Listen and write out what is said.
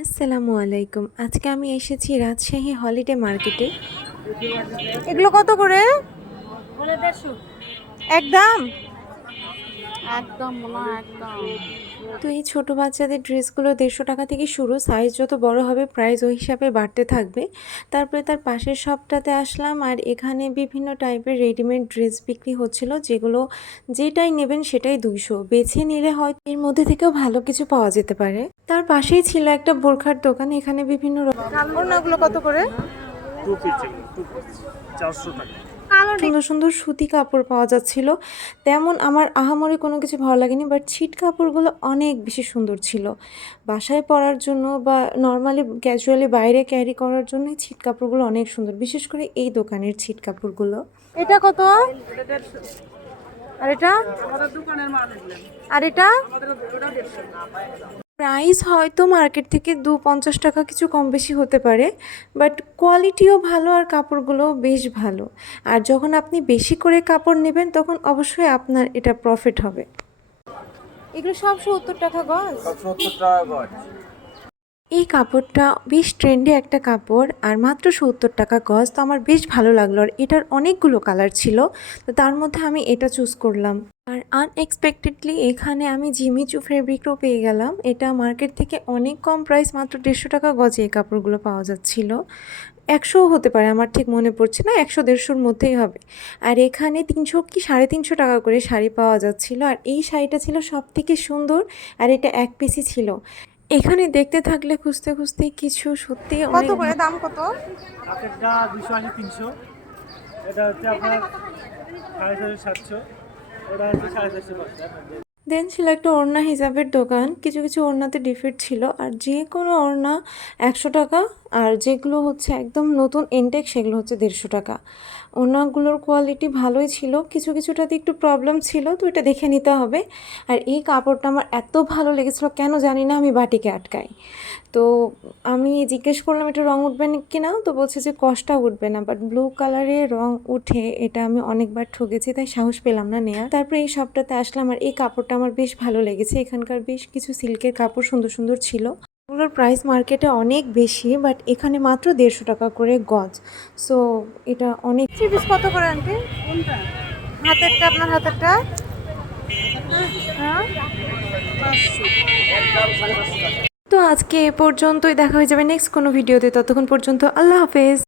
আসসালামু আলাইকুম। আজকে আমি এসেছি রাজশাহী হলিডে মার্কেটে। এগুলো কত করে? একদম একদম মনে হয় একদম। তো এই ছোট বাচ্চাদের ড্রেসগুলো 150 টাকা থেকে শুরু, সাইজ যত বড় হবে প্রাইস ওই হিসাবে বাড়তে থাকবে। তারপরে তার পাশের শপটাতে আসলাম, আর এখানে বিভিন্ন টাইপের রেডিমেড ড্রেস বিক্রি হচ্ছিল, যেগুলো যেটাই নেবেন সেটাই 200, বেছে নিলে হয়তো এর মধ্যে থেকেও ভালো কিছু পাওয়া যেতে পারে। তার পাশেই ছিল একটা বোরখার দোকান, এখানে বিভিন্ন ওড়নাগুলো কত করে? টু পিস এগুলো, টু পিস 400 টাকা। সুন্দর সুন্দর সুতি কাপড় পাওয়া যাচ্ছিল। তেমন আমার আহামরি কোনো কিছু ভালো লাগেনি, বাট ছিট কাপড়গুলো অনেক বেশি সুন্দর ছিল। বাসায় পরার জন্য বা নর্মালি ক্যাজুয়ালি বাইরে ক্যারি করার জন্য এই ছিট কাপড়গুলো অনেক সুন্দর, বিশেষ করে এই দোকানের ছিট কাপড়গুলো। এটা কত? আর এটা? আমাদের দোকানের মাল এগুলো। আর এটা আমাদের ওটা 150। প্রাইস হয়তো মার্কেট থেকে 250 টাকা কিছু কম বেশি হতে পারে, বাট কোয়ালিটিও ভালো আর কাপড়গুলোও বেশ ভালো। আর যখন আপনি বেশি করে কাপড় নেবেন তখন অবশ্যই আপনার এটা প্রফিট হবে। এগুলো সব 70 টাকা গজ। 70 টাকা গজ। এই কাপড়টা বেশ ট্রেন্ডি একটা কাপড়, আর মাত্র 70 টাকা গজ। তো আমার বেশ ভালো লাগলো, আর এটার অনেকগুলো কালার ছিল, তো তার মধ্যে আমি এটা চুজ করলাম। আর আনএক্সপেক্টেডলি এখানে আমি জিমি চু ফেব্রিকও পেয়ে গেলাম। এটা মার্কেট থেকে অনেক কম প্রাইস, মাত্র 150 টাকা গজে এই কাপড়গুলো পাওয়া যাচ্ছিল। 100 হতে পারে, আমার ঠিক মনে পড়ছে না, 100-150-র মধ্যেই হবে। আর এখানে 300 কি 350 টাকা করে শাড়ি পাওয়া যাচ্ছিল, আর এই শাড়িটা ছিল সব থেকে সুন্দর, আর এটা এক পিসই ছিল। এখানে দেখতে থাকলে খুঁজতে খুঁজতে কিছু সত্যি কত করে দাম কত? প্যাকেটটা 280 300। এটা হচ্ছে আপনার 750 ওটা হচ্ছে 450। দেন ছিল একটা ওড়না হিসাবের দোকান, কিছু কিছু ওড়নাতে ডিফেক্ট ছিল, আর যে কোনো ওড়না 100 টাকা, আর যেগুলো হচ্ছে একদম নতুন ইনটেক সেগুলো হচ্ছে 150 টাকা। ওড়নাগুলোর কোয়ালিটি ভালোই ছিল, কিছু কিছুটাতে একটু প্রবলেম ছিল, তো এটা দেখে নিতে হবে। আর এই কাপড়টা আমার এত ভালো লেগেছিলো, কেন জানি না আমি বাটিকে আটকাই। তো আমি জিজ্ঞেস করলাম এটা রং উঠবে কিনা, তো বলছে যে কষ্টটা উঠবে না, বাট ব্লু কালারে রং উঠে, এটা আমি অনেকবার ঠকেছি, তাই সাহস পেলাম না নেওয়ার। তারপরে এই শপটাতে আসলাম, আর এই কাপড়টা আমার বেশ ভালো লেগেছে। এখানকার বেশ কিছু সিল্কের কাপড় সুন্দর সুন্দর ছিল। এগুলোর প্রাইস মার্কেটে অনেক বেশি, বাট এখানে মাত্র 150 টাকা করে গজ। সো এটা অনেক। পিস কত করে আনটি? কোনটা? হাতেরটা, আপনার হাতেরটা? হ্যাঁ, 500। তো আজকে এ পর্যন্তই, দেখা হয়ে যাবে নেক্সট কোনো ভিডিওতে। ততক্ষণ পর্যন্ত আল্লাহ হাফেজ।